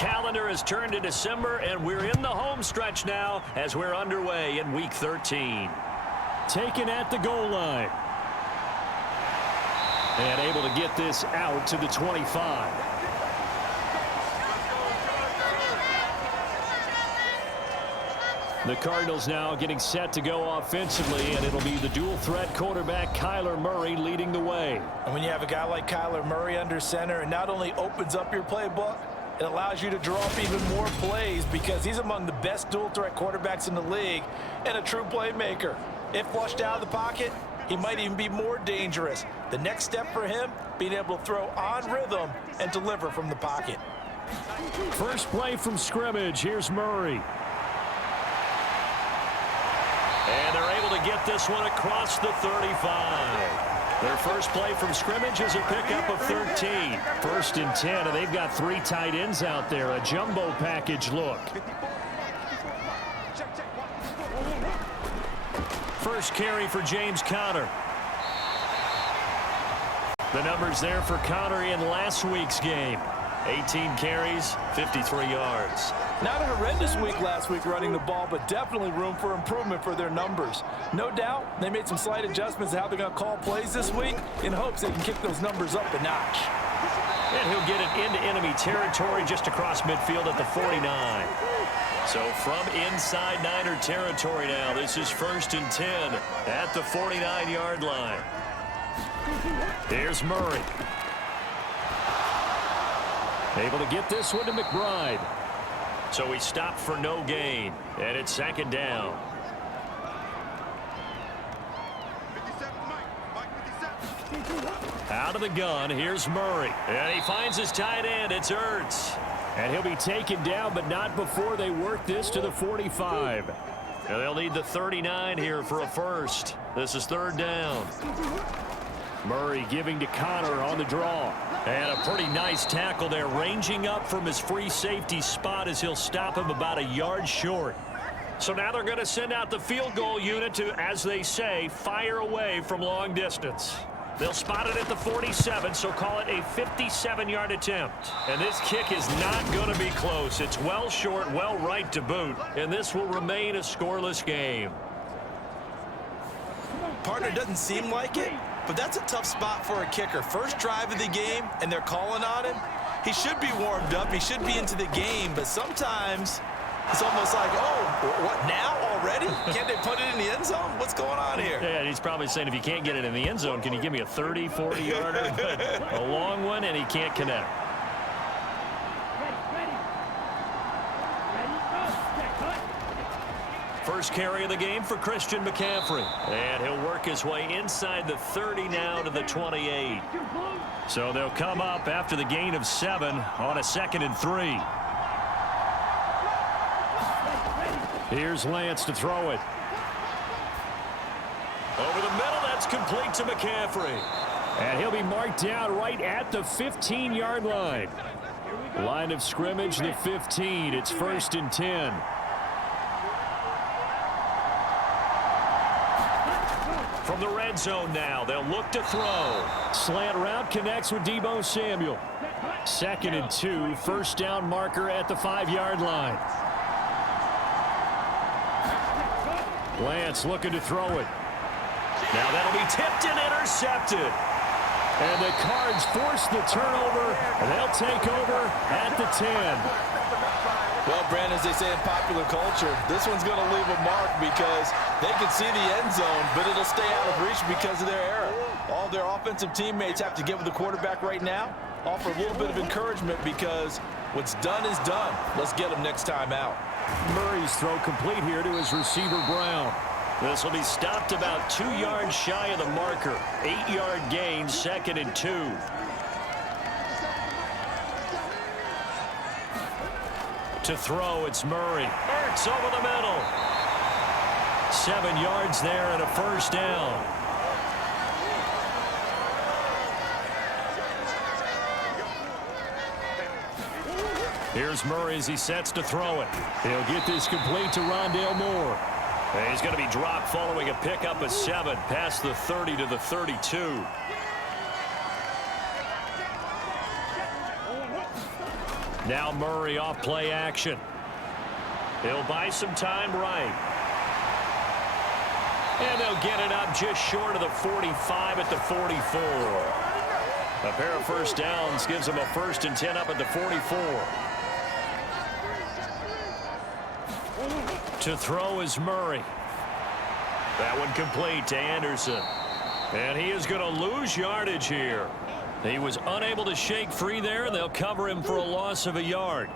calendar has turned to December, and we're in the home stretch now as we're underway in Week 13. Taken at the goal line. And able to get this out to the 25. The Cardinals now getting set to go offensively, and it'll be the dual-threat quarterback Kyler Murray leading the way. And when you have a guy like Kyler Murray under center, it not only opens up your playbook, it allows you to draw up even more plays because he's among the best dual-threat quarterbacks in the league and a true playmaker. If flushed out of the pocket, he might even be more dangerous. The next step for him, being able to throw on rhythm and deliver from the pocket. First play from scrimmage. Here's Murray. And they're able to get this one across the 35. Their first play from scrimmage is a pickup of 13. First and 10, and they've got 3 tight ends out there. A jumbo package look. First carry for James Conner. The numbers there for Conner in last week's game. 18 carries, 53 yards. Not a horrendous week last week running the ball, but definitely room for improvement for their numbers. No doubt they made some slight adjustments to how they're going to call plays this week in hopes they can kick those numbers up a notch. And he'll get it into enemy territory just across midfield at the 49. So from inside Niner territory now, this is 1st and 10 at the 49-yard line. Here's Murray. Able to get this one to McBride. So he stopped for no gain, and it's 2nd down. Out of the gun, here's Murray. And he finds his tight end, it's Ertz. And he'll be taken down, but not before they work this to the 45. And they'll need the 39 here for a first. This is 3rd down. Murray giving to Conner on the draw. And a pretty nice tackle there, ranging up from his free safety spot as he'll stop him about a yard short. So now they're going to send out the field goal unit to, as they say, fire away from long distance. They'll spot it at the 47, so call it a 57-yard attempt. And this kick is not going to be close. It's well short, well right to boot, and this will remain a scoreless game. Partner, doesn't seem like it, but that's a tough spot for a kicker. First drive of the game, and they're calling on him. He should be warmed up. He should be into the game, but sometimes it's almost like, oh, what, now already? Can't they put it in the end zone? What's going on here? Yeah, and he's probably saying, if you can't get it in the end zone, can you give me a 30, 40-yarder? But a long one, and he can't connect. First carry of the game for Christian McCaffrey. And he'll work his way inside the 30 now to the 28. So they'll come up after the gain of 7 on a 2nd and 3. Here's Lance to throw it. Over the middle, that's complete to McCaffrey. And he'll be marked down right at the 15-yard line. Line of scrimmage, the 15. It's 1st and 10. From the red zone now, they'll look to throw. Slant route connects with Deebo Samuel. 2nd and 2, first down marker at the 5-yard line. Lance looking to throw it. Now that'll be tipped and intercepted. And the Cards force the turnover, and they'll take over at the 10. Well, Brandon, as they say in popular culture, this one's going to leave a mark because they can see the end zone, but it'll stay out of reach because of their error. All their offensive teammates have to get with the quarterback right now, offer a little bit of encouragement because what's done is done. Let's get them next time out. Murray's throw complete here to his receiver, Brown. This will be stopped about 2 yards shy of the marker. 8-yard gain, 2nd and 2. To throw, it's Murray. Ertz over the middle. 7 yards there and a first down. Here's Murray as he sets to throw it. He'll get this complete to Rondale Moore. And he's going to be dropped following a pickup of 7 past the 30 to the 32. Now Murray off play action. He'll buy some time right. And they'll get it up just short of the 45 at the 44. A pair of first downs gives them a 1st and 10 up at the 44. To throw is Murray. That one complete to Anderson. And he is going to lose yardage here. He was unable to shake free there, and they'll cover him for a loss of a yard.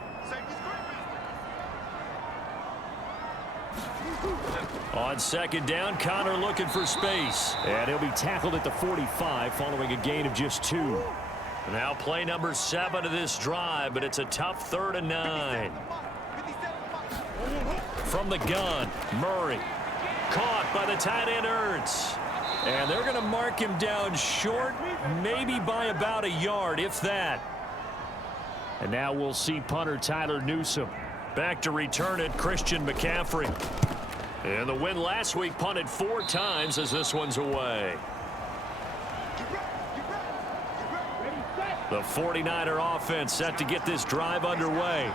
On 2nd down, Connor looking for space. And he'll be tackled at the 45 following a gain of just 2. Now play number 7 of this drive, but it's a tough 3rd and 9. From the gun, Murray. Caught by the tight end Ertz. And they're going to mark him down short, maybe by about a yard, if that. And now we'll see punter Tyler Newsome. Back to return it, Christian McCaffrey. And the win last week punted 4 times as this one's away. The 49er offense set to get this drive underway.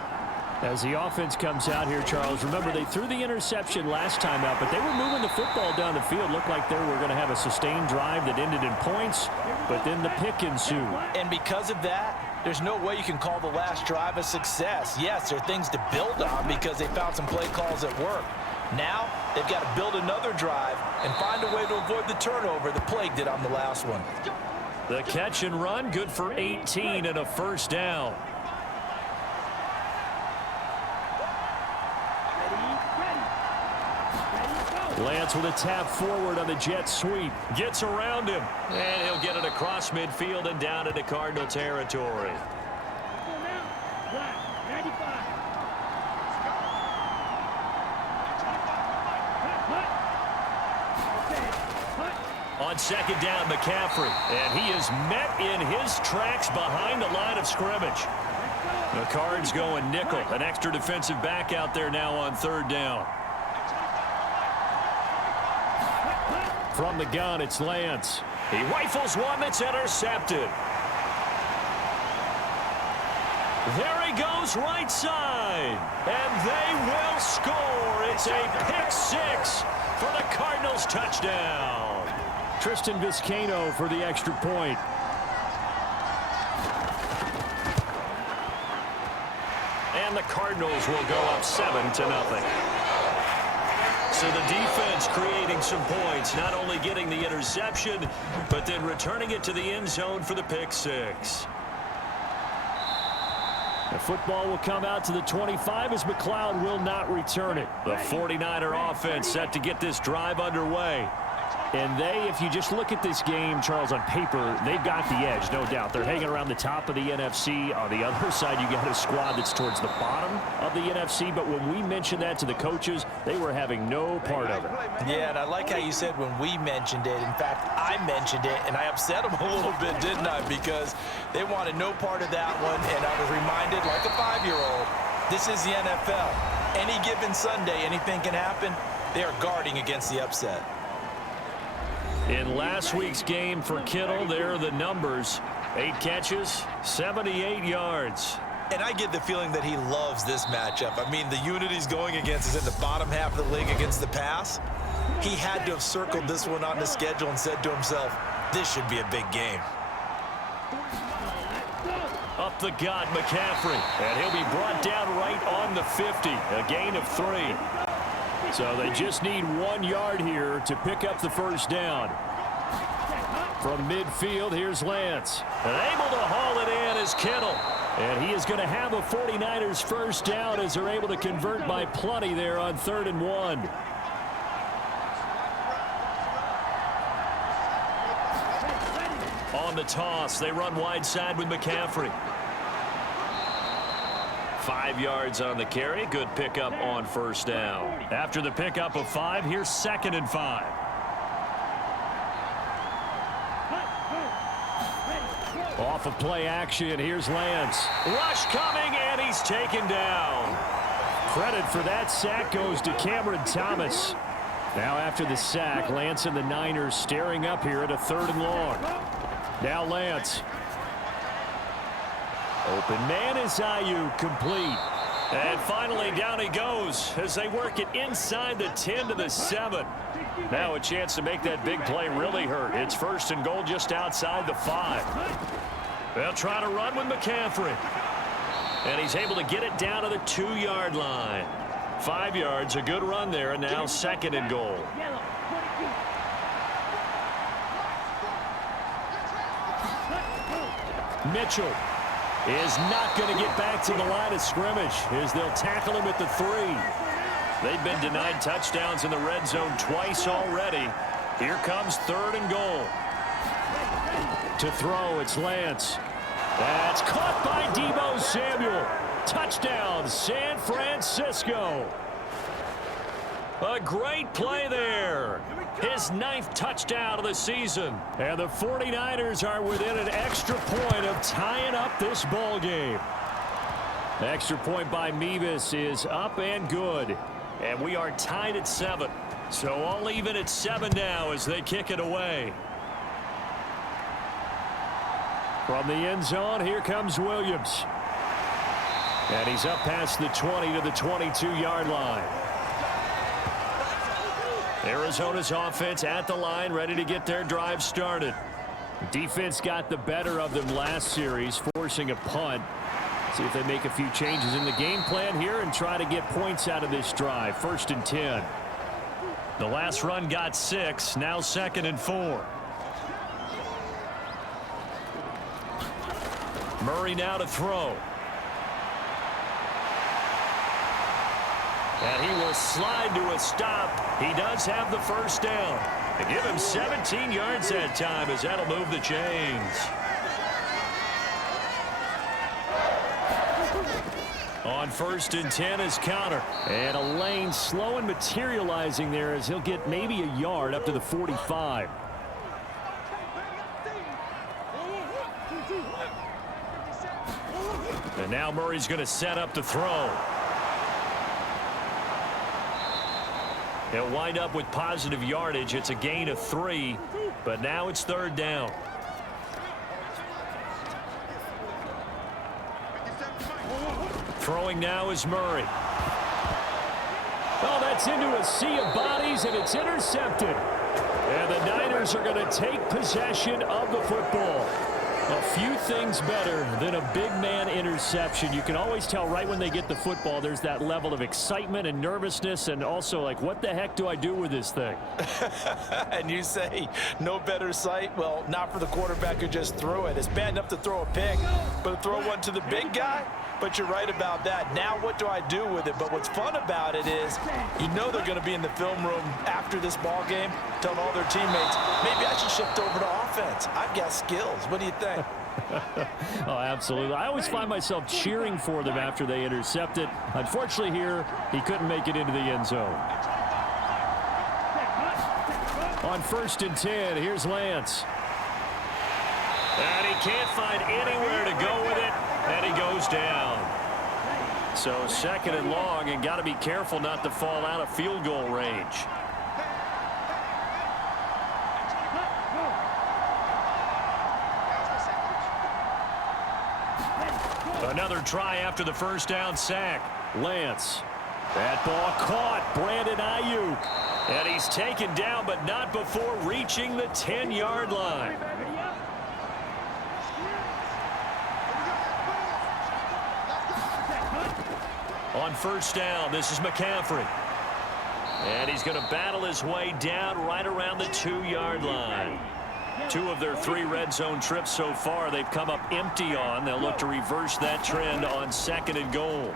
As the offense comes out here, Charles, remember they threw the interception last time out, but they were moving the football down the field. Looked like they were going to have a sustained drive that ended in points, but then the pick ensued. And because of that, there's no way you can call the last drive a success. Yes, there are things to build on because they found some play calls at work. Now, they've got to build another drive and find a way to avoid the turnover the Plague did on the last one. The catch and run, good for 18 and a 1st down. Lance with a tap forward on the jet sweep. Gets around him, and he'll get it across midfield and down into Cardinal territory. On 2nd down, McCaffrey, and he is met in his tracks behind the line of scrimmage. The Cards going nickel, an extra defensive back out there now on 3rd down. From the gun, it's Lance. He rifles one that's intercepted. There he goes right side, and they will score. It's a pick 6 for the Cardinals touchdown. Tristan Vizcaino for the extra point. And the Cardinals will go up 7-0. So the defense creating some points, not only getting the interception, but then returning it to the end zone for the pick 6. The football will come out to the 25 as McLeod will not return it. The 49er offense set to get this drive underway. And they, if you just look at this game, Charles, on paper, they've got the edge, no doubt. They're hanging around the top of the NFC. On the other side, you got a squad that's towards the bottom of the NFC. But when we mentioned that to the coaches, they were having no part of it. Yeah, and I like how you said when we mentioned it. In fact, I mentioned it, and I upset them a little bit, didn't I? Because they wanted no part of that one, and I was reminded, like a 5-year-old, this is the NFL. Any given Sunday, anything can happen. They are guarding against the upset. In last week's game for Kittle, there are the numbers. 8 catches, 78 yards. And I get the feeling that he loves this matchup. I mean, the unit he's going against is in the bottom half of the league against the pass. He had to have circled this one on the schedule and said to himself, this should be a big game. Up the gut, McCaffrey. And he'll be brought down right on the 50. A gain of 3. So they just need 1 yard here to pick up the 1st down. From midfield, here's Lance. And able to haul it in is Kittle. And he is going to have a 49ers 1st down as they're able to convert by plenty there on 3rd and 1. On the toss, they run wide side with McCaffrey. 5 yards on the carry. Good pickup on 1st down. After the pickup of 5, here's 2nd and 5. Off of play action, here's Lance. Rush coming, and he's taken down. Credit for that sack goes to Cameron Thomas. Now after the sack, Lance and the Niners staring up here at a 3rd and long. Now Lance. Open man is Ayuk, complete. And finally, down he goes as they work it inside the 10 to the 7. Now a chance to make that big play really hurt. It's 1st and goal just outside the 5. They'll try to run with McCaffrey. And he's able to get it down to the 2-yard line. 5 yards, a good run there, and now 2nd and goal. Mitchell is not going to get back to the line of scrimmage as they'll tackle him at the 3. They've been denied touchdowns in the red zone twice already. Here comes 3rd and goal. To throw, it's Lance. That's caught by Deebo Samuel. Touchdown, San Francisco. A great play there. His 9th touchdown of the season. And the 49ers are within an extra point of tying up this ball game. Extra point by Mevis is up and good. And we are tied at 7. So all even at 7 now as they kick it away. From the end zone, here comes Williams. And he's up past the 20 to the 22-yard line. Arizona's offense at the line, ready to get their drive started. Defense got the better of them last series, forcing a punt. See if they make a few changes in the game plan here and try to get points out of this drive. 1st and 10. The last run got 6, now 2nd and 4. Murray now to throw. And he will slide to a stop. He does have the 1st down. They give him 17 yards that time as that'll move the chains. On 1st and 10 is counter. And a lane slow and materializing there as he'll get maybe a yard up to the 45. And now Murray's going to set up the throw. He'll wind up with positive yardage. It's a gain of 3, but now it's 3rd down. Throwing now is Murray. Well, that's into a sea of bodies, and it's intercepted. And the Niners are going to take possession of the football. A few things better than a big man interception. You can always tell right when they get the football, there's that level of excitement and nervousness, and also like, what the heck do I do with this thing? And you say no better sight? Well, not for the quarterback who just threw it. It's bad enough to throw a pick, but to throw one to the big guy? But you're right about that. Now what do I do with it? But what's fun about it is you know they're going to be in the film room after this ball game telling all their teammates, maybe I should shift over to offense. I've got skills. What do you think? Oh, absolutely. I always find myself cheering for them after they intercept it. Unfortunately here, he couldn't make it into the end zone. On 1st and 10, here's Lance. And he can't find anywhere to go with it, and he goes down. So 2nd and long, and got to be careful not to fall out of field goal range. Another try after the 1st down sack. Lance. That ball caught. Brandon Ayuk. And he's taken down, but not before reaching the 10-yard line. On 1st down, this is McCaffrey. And he's going to battle his way down right around the 2-yard line. 2 of their 3 red zone trips so far they've come up empty on. They'll look to reverse that trend on 2nd and goal.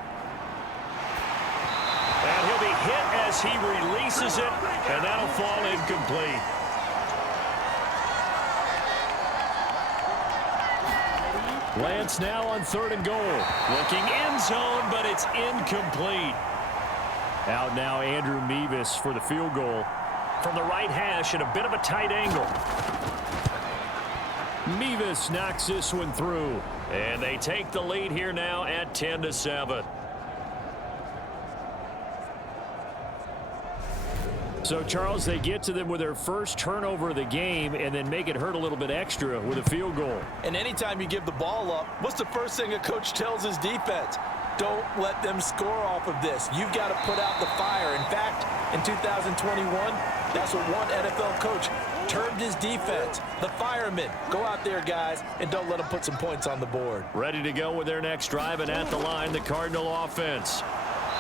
And he'll be hit as he releases it, and that'll fall incomplete. Lance now on 3rd and goal. Looking end zone, but it's incomplete. Out now Andrew Mevis for the field goal. From the right hash at a bit of a tight angle. Mevis knocks this one through. And they take the lead here now at 10-7. So, Charles, they get to them with their first turnover of the game and then make it hurt a little bit extra with a field goal. And anytime you give the ball up, what's the first thing a coach tells his defense? Don't let them score off of this. You've got to put out the fire. In fact, in 2021, that's what one NFL coach termed his defense, the firemen. Go out there, guys, and don't let them put some points on the board. Ready to go with their next drive, and at the line, the Cardinal offense.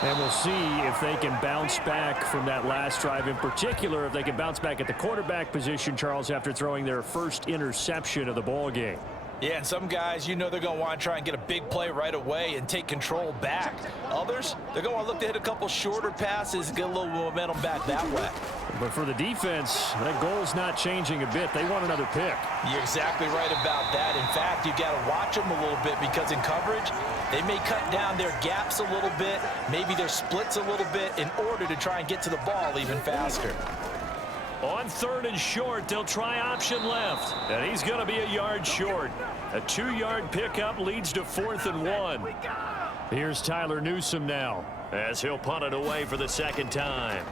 And we'll see if they can bounce back from that last drive, in particular, if they can bounce back at the quarterback position, Charles, after throwing their first interception of the ball game. Yeah, and some guys, you know they're going to want to try and get a big play right away and take control back. Others, they're going to want to look to hit a couple shorter passes and get a little momentum back that way. But for the defense, that goal's not changing a bit. They want another pick. You're exactly right about that. In fact, you got to watch them a little bit because in coverage, they may cut down their gaps a little bit, maybe their splits a little bit in order to try and get to the ball even faster. On 3rd and short, they'll try option left, and he's going to be a yard short. A 2-yard pickup leads to 4th and 1. Here's Tyler Newsome now, as he'll punt it away for the second time.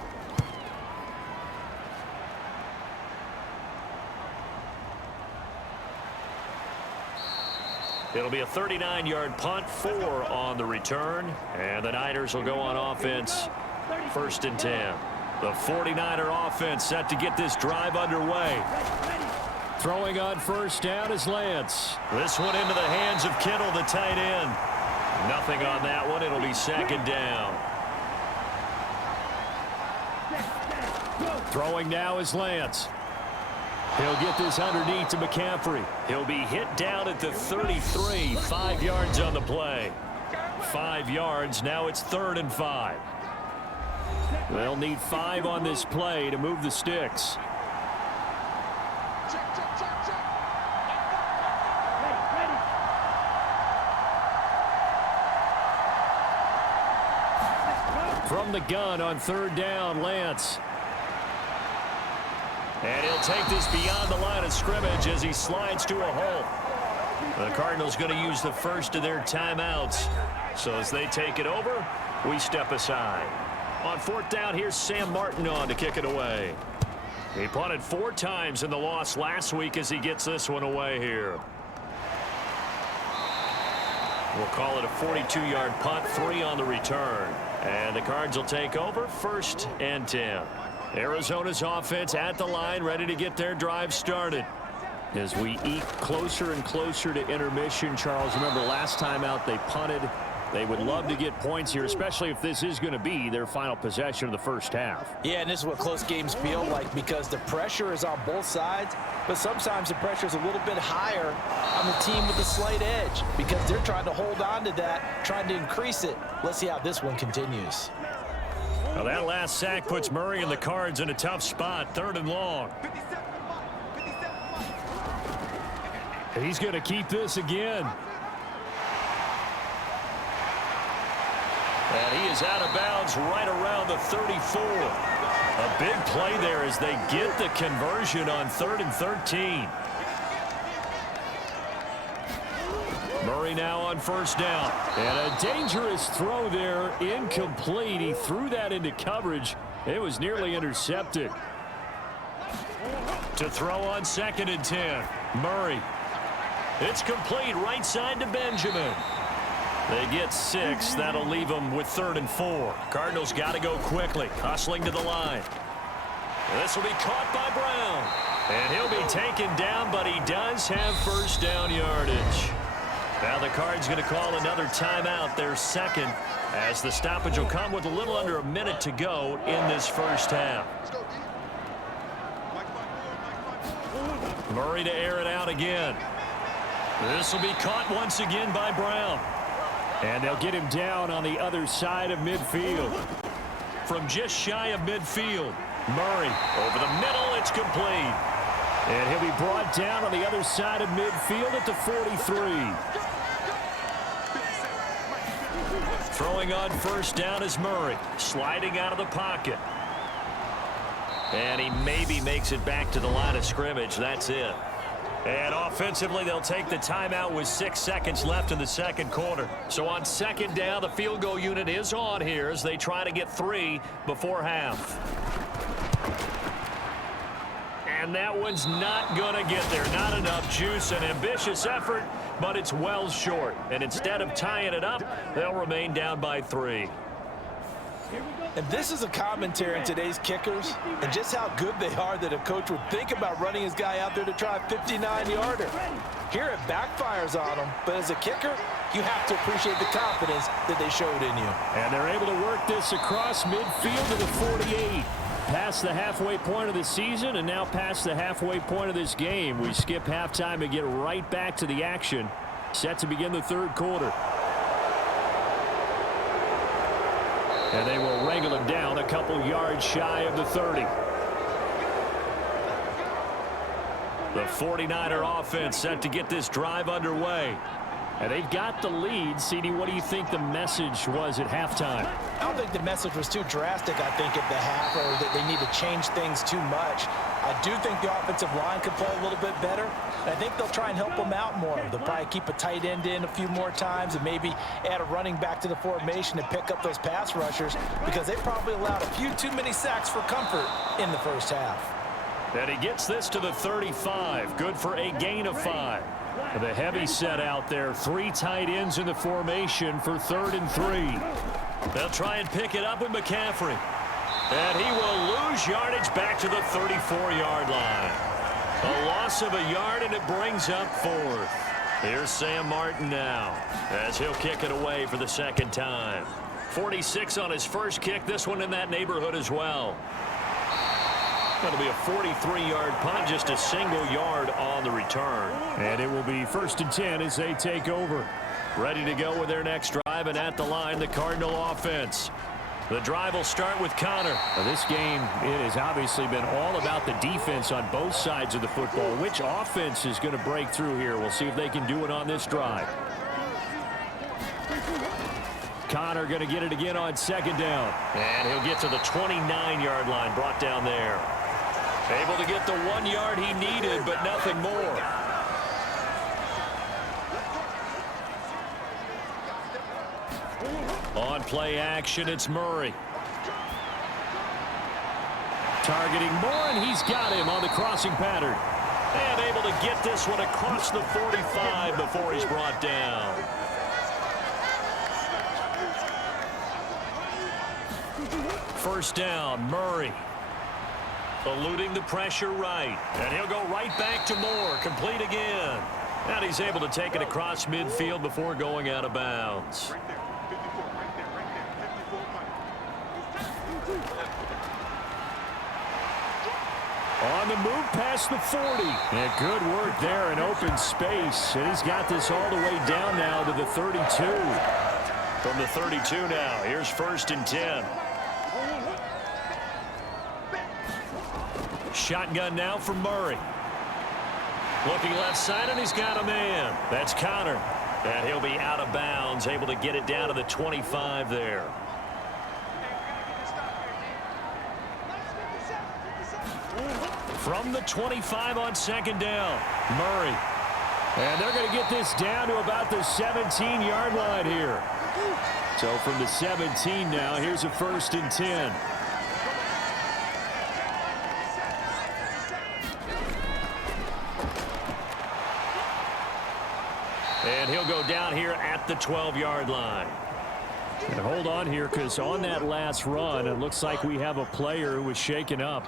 It'll be a 39-yard punt, 4 on the return, and the Niners will go on offense, 1st and 10. The 49er offense set to get this drive underway. Throwing on first down is Lance. This one into the hands of Kittle, the tight end. Nothing on that one. It'll be 2nd down. Throwing now is Lance. He'll get this underneath to McCaffrey. He'll be hit down at the 33. 5 yards on the play. 5 yards. Now it's 3rd and 5. They'll need 5 on this play to move the sticks. From the gun on 3rd down, Lance. And he'll take this beyond the line of scrimmage as he slides to a hole. The Cardinals going to use the first of their timeouts. So as they take it over, we step aside. On 4th down, here's Sam Martin on to kick it away. He punted 4 times in the loss last week as he gets this one away here. We'll call it a 42-yard punt, 3 on the return. And the Cards will take over, 1st and 10. Arizona's offense at the line, ready to get their drive started. As we eke closer and closer to intermission, Charles, remember last time out they punted. They would love to get points here, especially if this is going to be their final possession of the first half. Yeah, and this is what close games feel like because the pressure is on both sides, but sometimes the pressure is a little bit higher on the team with the slight edge because they're trying to hold on to that, trying to increase it. Let's see how this one continues. Well, that last sack puts Murray and the Cards in a tough spot, 3rd and long. He's going to keep this again. And he is out of bounds right around the 34. A big play there as they get the conversion on 3rd and 13. Murray now on 1st down. And a dangerous throw there, incomplete. He threw that into coverage. It was nearly intercepted. To throw on 2nd and 10. Murray. It's complete right side to Benjamin. They get 6. That'll leave them with 3rd and 4. Cardinals got to go quickly. Hustling to the line. This will be caught by Brown. And he'll be taken down, but he does have 1st down yardage. Now the Cards going to call another timeout, their 2nd, as the stoppage will come with a little under a minute to go in this first half. Murray to air it out again. This will be caught once again by Brown. And they'll get him down on the other side of midfield. From just shy of midfield, Murray over the middle, it's complete. And he'll be brought down on the other side of midfield at the 43. Throwing on 1st down is Murray, sliding out of the pocket. And he maybe makes it back to the line of scrimmage. That's it. And offensively, they'll take the timeout with 6 seconds left in the 2nd quarter. So on 2nd down, the field goal unit is on here as they try to get 3 before half. And that one's not going to get there. Not enough juice. An ambitious effort, but it's well short. And instead of tying it up, they'll remain down by 3. And this is a commentary on today's kickers and just how good they are that a coach would think about running his guy out there to try a 59-yarder. Here it backfires on him, but as a kicker, you have to appreciate the confidence that they showed in you. And they're able to work this across midfield to the 48. Past the halfway point of the season and now past the halfway point of this game. We skip halftime and get right back to the action. Set to begin the third quarter. And they will wrangle him down a couple yards shy of the 30. The 49er offense set to get this drive underway. And they've got the lead. CD, what do you think the message was at halftime? I don't think the message was too drastic, I think, at the half, or that they need to change things too much. I do think the offensive line could play a little bit better. And I think they'll try and help them out more. They'll probably keep a tight end in a few more times and maybe add a running back to the formation to pick up those pass rushers because they probably allowed a few too many sacks for comfort in the first half. And he gets this to the 35. Good for a gain of 5. The heavy set out there. 3 tight ends in the formation for 3rd and 3. They'll try and pick it up with McCaffrey. And he will lose yardage back to the 34-yard line. A loss of a yard, and it brings up 4th. Here's Sam Martin now as he'll kick it away for the second time. 46 on his first kick. This one in that neighborhood as well. That'll be a 43-yard punt, just a single yard on the return. And it will be 1st and 10 as they take over. Ready to go with their next drive, and at the line, the Cardinal offense. The drive will start with Connor. Now, this game, it has obviously been all about the defense on both sides of the football. Which offense is going to break through here? We'll see if they can do it on this drive. Connor going to get it again on 2nd down. And he'll get to the 29-yard line, brought down there. Able to get the 1 yard he needed, but nothing more. On play action, it's Murray. Targeting Moore, and he's got him on the crossing pattern. And able to get this one across the 45 before he's brought down. First down, Murray. Eluding the pressure right. And he'll go right back to Moore. Complete again. And he's able to take it across midfield before going out of bounds. On the move past the 40. And good work there in open space. And he's got this all the way down now to the 32. From the 32 now, here's 1st and 10. Shotgun now for Murray. Looking left side, and he's got a man. That's Connor. And he'll be out of bounds, able to get it down to the 25 there. From the 25 on 2nd down, Murray. And they're going to get this down to about the 17-yard line here. So from the 17 now, here's a 1st and 10. And he'll go down here at the 12-yard line. And hold on here, because on that last run, it looks like we have a player who was shaken up.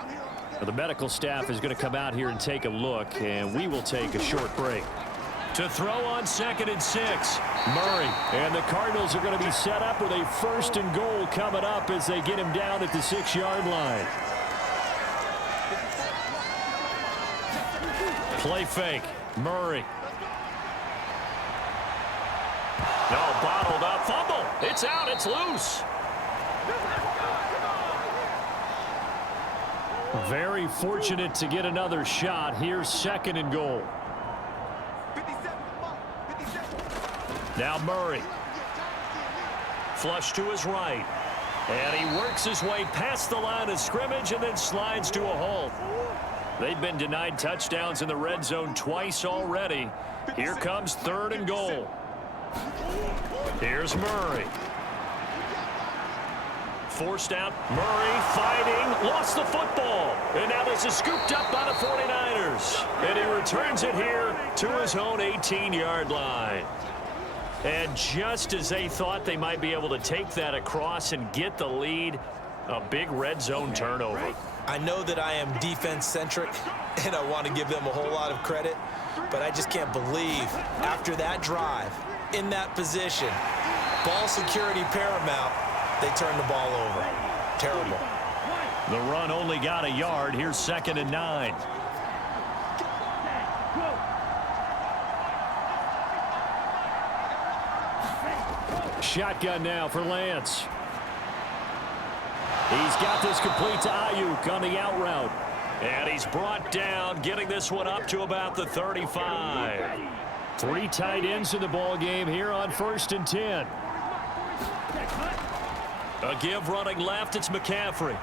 The medical staff is going to come out here and take a look, and we will take a short break. To throw on 2nd and 6, Murray. And the Cardinals are going to be set up with a 1st and goal coming up as they get him down at the 6-yard line. Play fake, Murray. No, bottled up, fumble. It's out, it's loose. Very fortunate to get another shot. Here's 2nd and goal. Now Murray. Flush to his right. And he works his way past the line of scrimmage and then slides to a halt. They've been denied touchdowns in the red zone twice already. Here comes 3rd and goal. Here's Murray. forced out. Murray fighting, lost the football. And now this is scooped up by the 49ers. And he returns it here to his own 18-yard line. And just as they thought they might be able to take that across and get the lead, a big red zone turnover. I know that I am defense-centric, and I want to give them a whole lot of credit, but I just can't believe after that drive, in that position, ball security paramount, they turn the ball over. Terrible. The run only got a yard. Here's 2nd and 9. Shotgun now for Lance. He's got this complete to Ayuk on the out route. And he's brought down, getting this one up to about the 35. 3 tight ends in the ball game here on 1st and 10. A give running left, it's McCaffrey.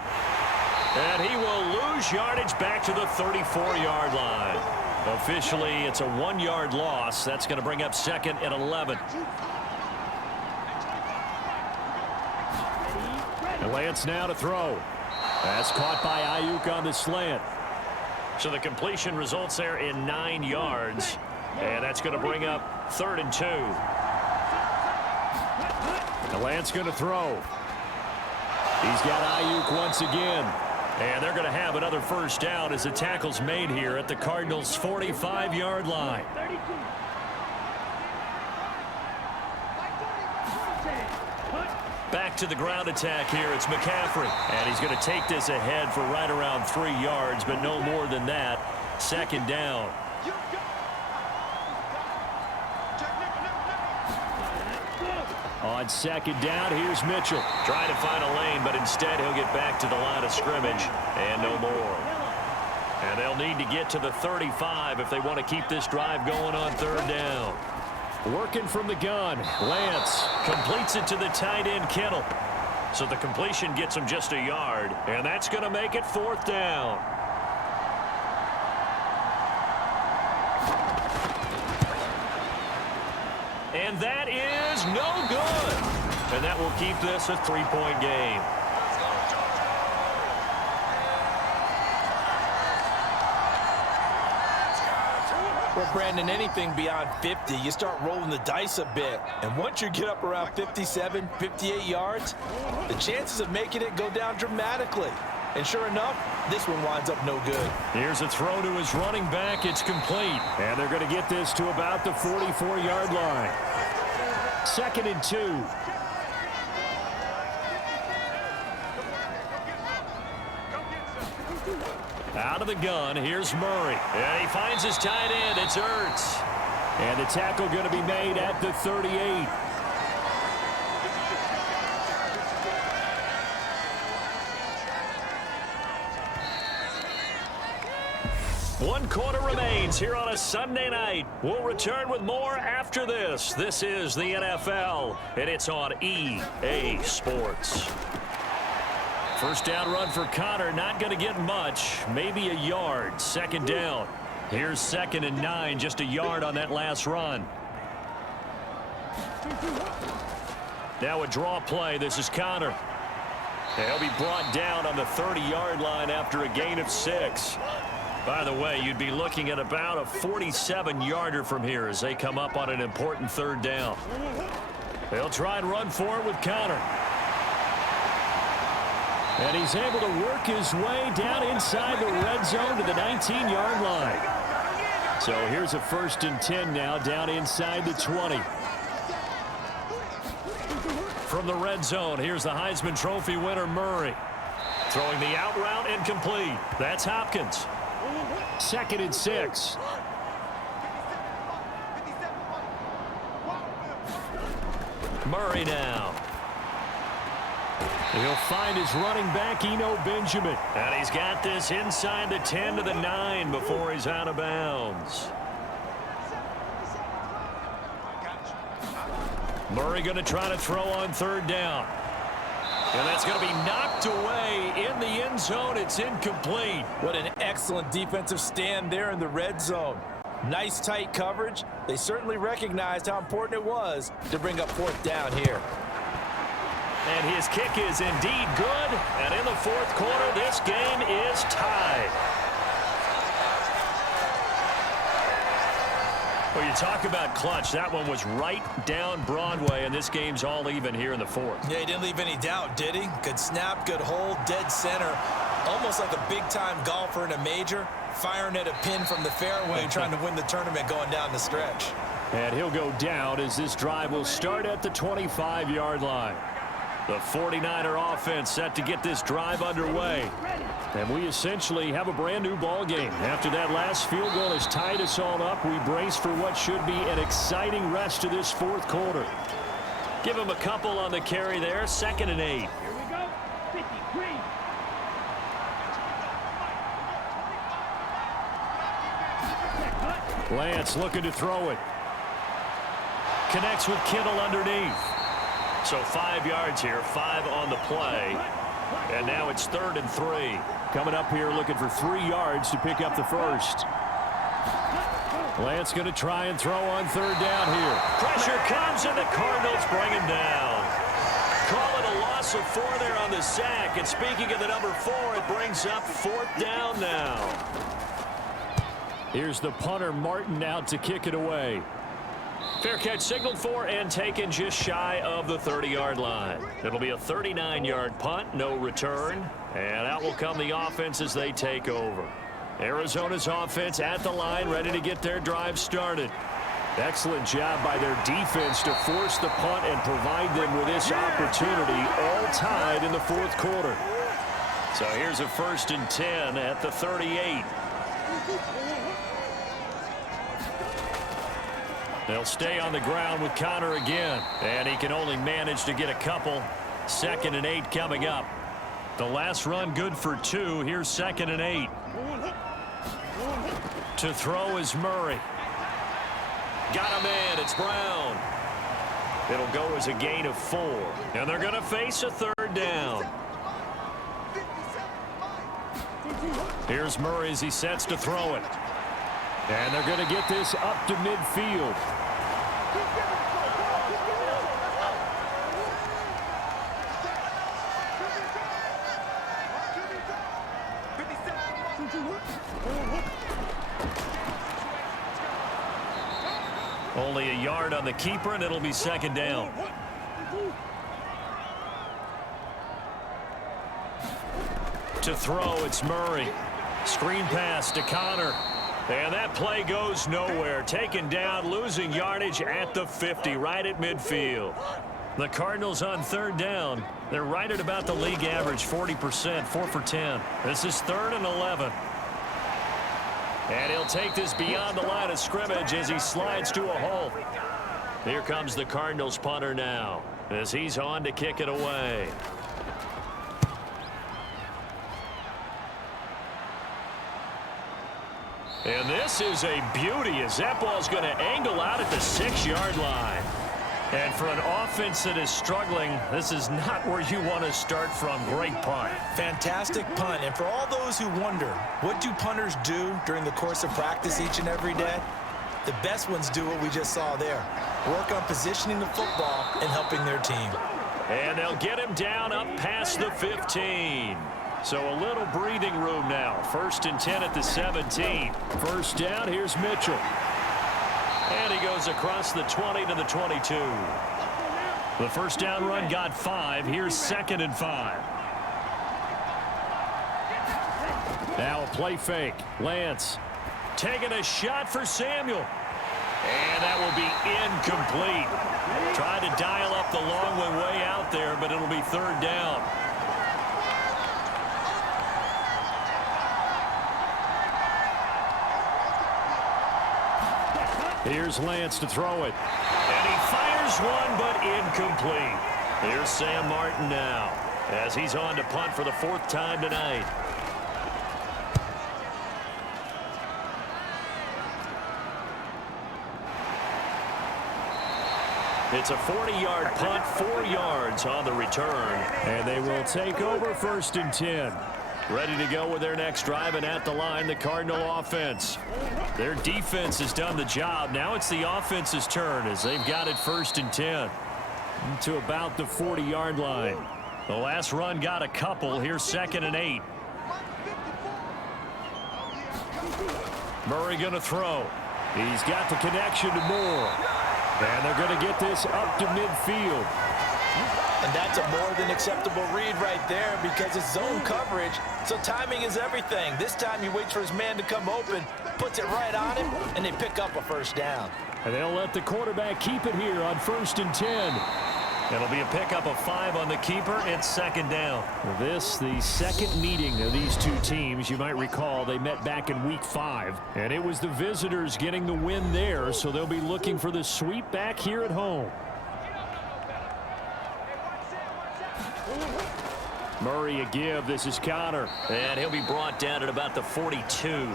And he will lose yardage back to the 34-yard line. Officially, it's a 1-yard loss. That's going to bring up 2nd and 11. And Lance now to throw. That's caught by Ayuk on the slant. So the completion results there in 9 yards. And that's going to bring up 3rd and 2. And Lance going to throw. He's got Ayuk once again. And they're going to have another first down as the tackle's made here at the Cardinals' 45-yard line. Back to the ground attack here. It's McCaffrey. And he's going to take this ahead for right around 3 yards, but no more than that. 2nd down. On 2nd down, here's Mitchell. Trying to find a lane, but instead he'll get back to the line of scrimmage and no more. And they'll need to get to the 35 if they want to keep this drive going on 3rd down. Working from the gun. Lance completes it to the tight end, Kittle. So the completion gets him just a yard, and that's going to make it 4th down. And that is no good. And that will keep this a 3-point game. Well, Brandon, anything beyond 50, you start rolling the dice a bit. And once you get up around 57, 58 yards, the chances of making it go down dramatically. And sure enough, this one winds up no good. Here's a throw to his running back. It's complete. And they're going to get this to about the 44-yard line. 2nd and 2. Out of the gun, here's Murray. And he finds his tight end. It's Ertz. And the tackle going to be made at the 38. One quarter remains here on a Sunday night. We'll return with more after this. This is the NFL, and it's on EA Sports. First down run for Connor, not going to get much, maybe a yard. 2nd down. Here's 2nd and 9, just a yard on that last run. Now a draw play. This is Connor. He'll be brought down on the 30-yard line after a gain of 6. By the way, you'd be looking at about a 47-yarder from here as they come up on an important 3rd down. They'll try and run for it with Connor. And he's able to work his way down inside the red zone to the 19-yard line. So here's a 1st and 10 now down inside the 20. From the red zone, here's the Heisman Trophy winner, Murray. Throwing the out route incomplete. That's Hopkins. 2nd and 6. Murray now. He'll find his running back, Eno Benjamin. And he's got this inside the 10 to the 9 before he's out of bounds. Murray going to try to throw on 3rd down. And that's going to be knocked away in the end zone. It's incomplete. What an excellent defensive stand there in the red zone. Nice tight coverage. They certainly recognized how important it was to bring up 4th down here. And his kick is indeed good. And in the fourth quarter, this game is tied. Well, you talk about clutch. That one was right down Broadway, and this game's all even here in the fourth. Yeah, he didn't leave any doubt, did he? Good snap, good hold, dead center. Almost like a big-time golfer in a major, firing at a pin from the fairway, trying to win the tournament going down the stretch. And he'll go down as this drive will start at the 25-yard line. The 49er offense set to get this drive underway. And we essentially have a brand new ball game. After that last field goal has tied us all up, we brace for what should be an exciting rest of this fourth quarter. Give him a couple on the carry there. 2nd and 8. Here we go. 53. Lance looking to throw it. Connects with Kittle underneath. So 5 yards here, 5 on the play. And now it's 3rd and 3. Coming up here looking for 3 yards to pick up the first. Lance going to try and throw on 3rd down here. Pressure comes and the Cardinals bring him down. Call it a loss of 4 there on the sack. And speaking of the number 4, it brings up 4th down now. Here's the punter Martin out to kick it away. Fair catch signaled for and taken just shy of the 30-yard line. It'll be a 39-yard punt, no return. And out will come the offense as they take over. Arizona's offense at the line, ready to get their drive started. Excellent job by their defense to force the punt and provide them with this opportunity, all tied in the fourth quarter. So here's a 1st and 10 at the 38. They'll stay on the ground with Connor again. And he can only manage to get a couple. 2nd and 8 coming up. The last run good for 2. Here's 2nd and 8. To throw is Murray. Got him in. It's Brown. It'll go as a gain of 4. And they're going to face a 3rd down. Here's Murray as he sets to throw it. And they're going to get this up to midfield. Only a yard on the keeper, and it'll be 2nd down. To throw, it's Murray. Screen pass to Connor. And that play goes nowhere. Taken down, losing yardage at the 50, right at midfield. The Cardinals on 3rd down. They're right at about the league average, 40%, 4 for 10. This is 3rd and 11. And he'll take this beyond the line of scrimmage as he slides to a halt. Here comes the Cardinals punter now as he's on to kick it away. And this is a beauty as that ball's going to angle out at the 6-yard line. And for an offense that is struggling, this is not where you want to start from. Great punt. Fantastic punt. And for all those who wonder, what do punters do during the course of practice each and every day? The best ones do what we just saw there. Work on positioning the football and helping their team. And they'll get him down up past the 15. So a little breathing room now. 1st and 10 at the 17. 1st down, here's Mitchell. And he goes across the 20 to the 22. The 1st down run got 5. Here's 2nd and 5. Now a play fake. Lance taking a shot for Samuel. And that will be incomplete. Tried to dial up the long way out there, but it'll be 3rd down. Here's Lance to throw it. And he fires one, but incomplete. Here's Sam Martin now as he's on to punt for the 4th time tonight. It's a 40-yard punt, 4 yards on the return. And they will take over 1st and 10. Ready to go with their next drive, and at the line, the Cardinal offense. Their defense has done the job. Now it's the offense's turn as they've got it 1st and 10. To about the 40-yard line. The last run got a couple. Here's 2nd and 8. Murray going to throw. He's got the connection to Moore. And they're going to get this up to midfield. And that's a more than acceptable read right there because it's zone coverage, so timing is everything. This time he waits for his man to come open, puts it right on him, and they pick up a first down. And they'll let the quarterback keep it here on 1st and 10. It'll be a pickup of 5 on the keeper. It's 2nd down. This, the second meeting of these two teams. You might recall they met back in Week 5. And it was the visitors getting the win there, so they'll be looking for the sweep back here at home. Murray a give. This is Connor. And he'll be brought down at about the 42.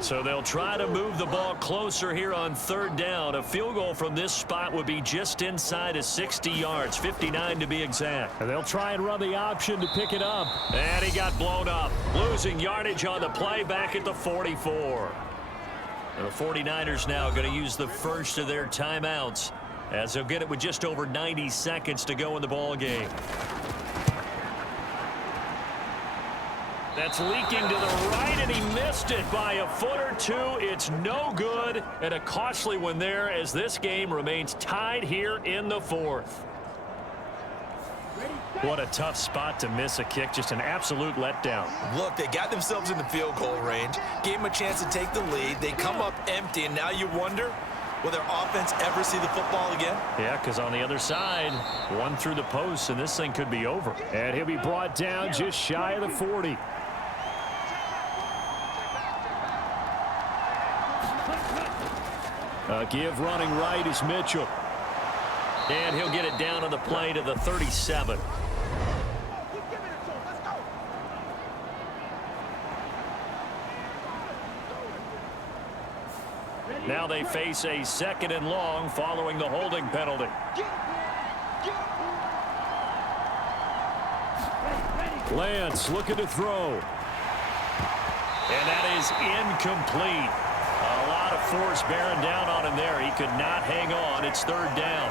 So they'll try to move the ball closer here on 3rd down. A field goal from this spot would be just inside of 60 yards, 59 to be exact. And they'll try and run the option to pick it up. And he got blown up, losing yardage on the play back at the 44. The 49ers now going to use the first of their timeouts as they'll get it with just over 90 seconds to go in the ball game. That's leaking to the right, and he missed it by a foot or two. It's no good, and a costly one there as this game remains tied here in the 4th. What a tough spot to miss a kick. Just an absolute letdown. Look, they got themselves in the field goal range, gave them a chance to take the lead. They come up empty, and now you wonder, will their offense ever see the football again? Yeah, because on the other side, one through the post, and this thing could be over. And he'll be brought down just shy of the 40. Give running right is Mitchell. And he'll get it down on the play to the 37. Now they face a 2nd and long following the holding penalty. Lance looking to throw. And that is incomplete. A lot of force bearing down on him there. He could not hang on. It's 3rd down.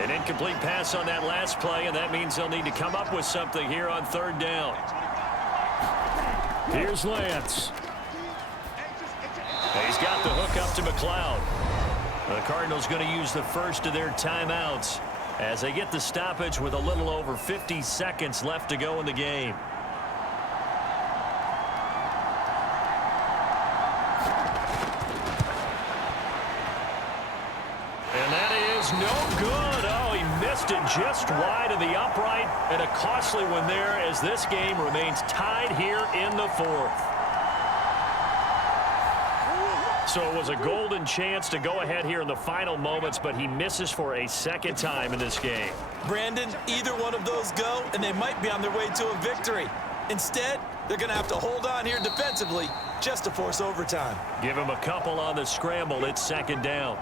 An incomplete pass on that last play, and that means they'll need to come up with something here on 3rd down. Here's Lance. He's got the hook up to McLeod. The Cardinals going to use the first of their timeouts as they get the stoppage with a little over 50 seconds left to go in the game. And that is no good. Oh, he missed it just wide of the upright, and a costly one there as this game remains tied here in the 4th. So it was a golden chance to go ahead here in the final moments, but he misses for a 2nd time in this game. Brandon, either one of those go, and they might be on their way to a victory. Instead, they're going to have to hold on here defensively just to force overtime. Give him a couple on the scramble. It's 2nd down.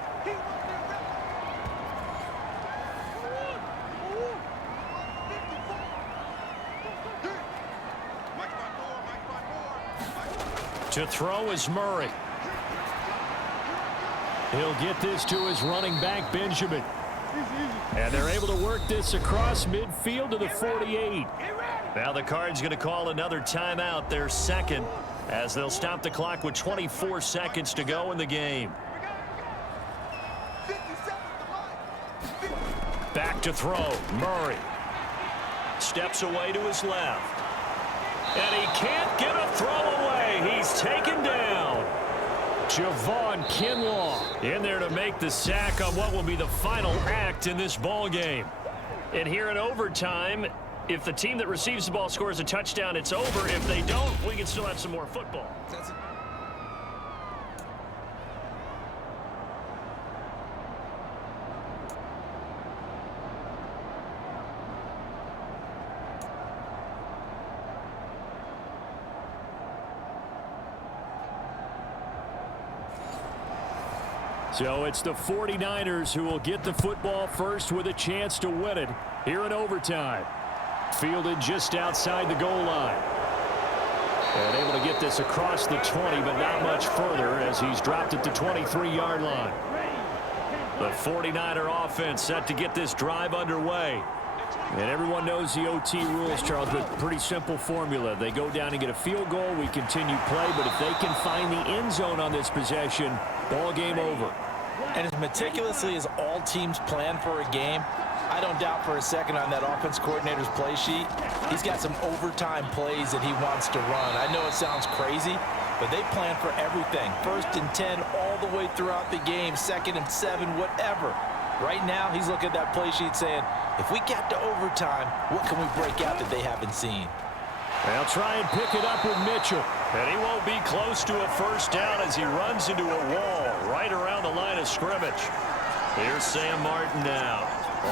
To throw is Murray. He'll get this to his running back, Benjamin. And they're able to work this across midfield to the 48. Now the Cards going to call another timeout, their 2nd, as they'll stop the clock with 24 seconds to go in the game. Back to throw, Murray. Steps away to his left. And he can't get a throw away. He's taken down. Javon Kinlaw in there to make the sack on what will be the final act in this ball game. And here in overtime, if the team that receives the ball scores a touchdown, it's over. If they don't, we can still have some more football. So it's the 49ers who will get the football first with a chance to win it here in overtime. Fielded just outside the goal line. And able to get this across the 20, but not much further as he's dropped at the 23-yard line. The 49er offense set to get this drive underway. And everyone knows the OT rules, Charles, but pretty simple formula. They go down and get a field goal, we continue play, but if they can find the end zone on this possession, ball game over. And as meticulously as all teams plan for a game, I don't doubt for a second on that offense coordinator's play sheet, he's got some overtime plays that he wants to run. I know it sounds crazy, but they plan for everything. 1st and 10 all the way throughout the game, 2nd and 7, whatever. Right now, he's looking at that play sheet saying, if we get to overtime, what can we break out that they haven't seen? They'll try and pick it up with Mitchell. And he won't be close to a first down as he runs into a wall right around the line of scrimmage. Here's Sam Martin now,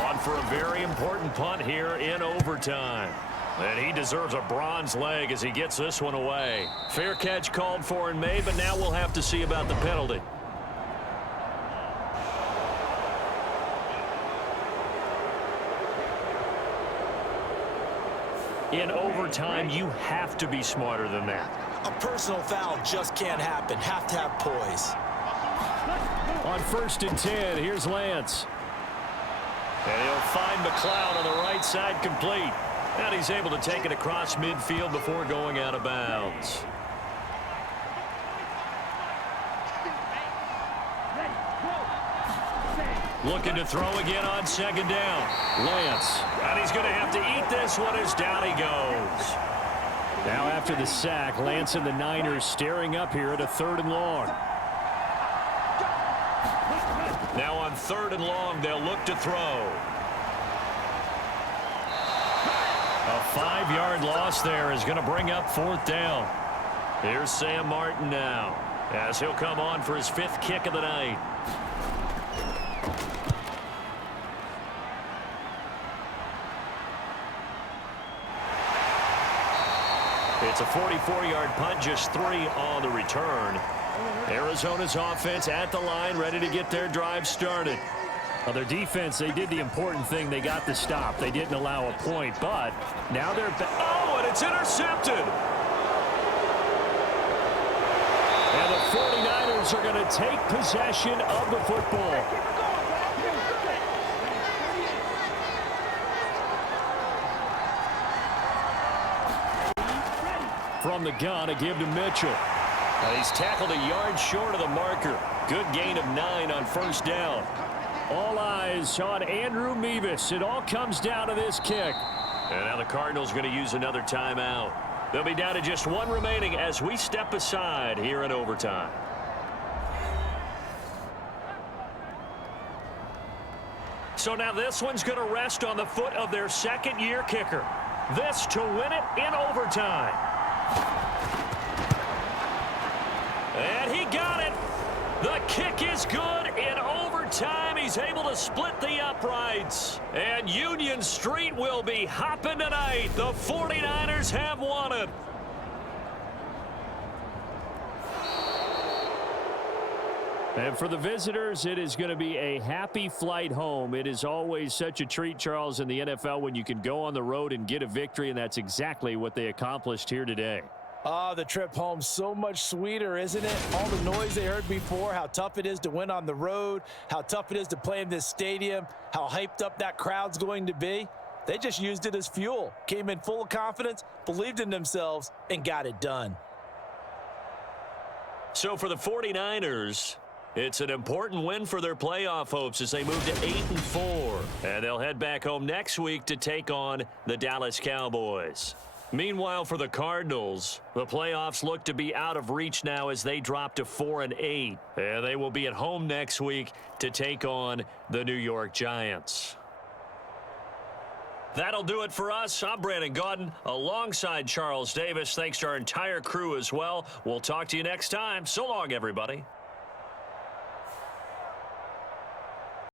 on for a very important punt here in overtime. And he deserves a bronze leg as he gets this one away. Fair catch called for and made, but now we'll have to see about the penalty. In overtime, you have to be smarter than that. A personal foul just can't happen. Have to have poise. On 1st and 10, here's Lance. And he'll find McLeod on the right side complete. And he's able to take it across midfield before going out of bounds. Looking to throw again on 2nd down. Lance. And he's going to have to eat this one as down he goes. Now after the sack, Lance and the Niners staring up here at a 3rd and long. Now on 3rd and long, they'll look to throw. A 5-yard loss there is going to bring up 4th down. Here's Sam Martin now, as he'll come on for his 5th kick of the night. It's a 44-yard punt, just 3 on the return. Arizona's offense at the line, ready to get their drive started. Well, their defense, they did the important thing. They got the stop. They didn't allow a point, but now they're back. Oh, and it's intercepted. And the 49ers are going to take possession of the football. From the gun, a give to Mitchell. He's tackled a yard short of the marker. Good gain of 9 on 1st down. All eyes on Andrew Mevis. It all comes down to this kick. And now the Cardinals going to use another timeout. They'll be down to just 1 remaining as we step aside here in overtime. So now this one's going to rest on the foot of their 2nd-year kicker. This to win it in overtime. And he got it. The kick is good in overtime. He's able to split the uprights. And Union Street will be hopping tonight. The 49ers have won it. And for the visitors, it is going to be a happy flight home. It is always such a treat, Charles, in the NFL when you can go on the road and get a victory, and that's exactly what they accomplished here today. The trip home so much sweeter, isn't it? All the noise they heard before, how tough it is to win on the road, how tough it is to play in this stadium, how hyped up that crowd's going to be. They just used it as fuel, came in full of confidence, believed in themselves, and got it done. So for the 49ers, it's an important win for their playoff hopes as they move to 8-4. And they'll head back home next week to take on the Dallas Cowboys. Meanwhile, for the Cardinals, the playoffs look to be out of reach now as they drop to 4-8. And they will be at home next week to take on the New York Giants. That'll do it for us. I'm Brandon Gaudin alongside Charles Davis. Thanks to our entire crew as well. We'll talk to you next time. So long, everybody.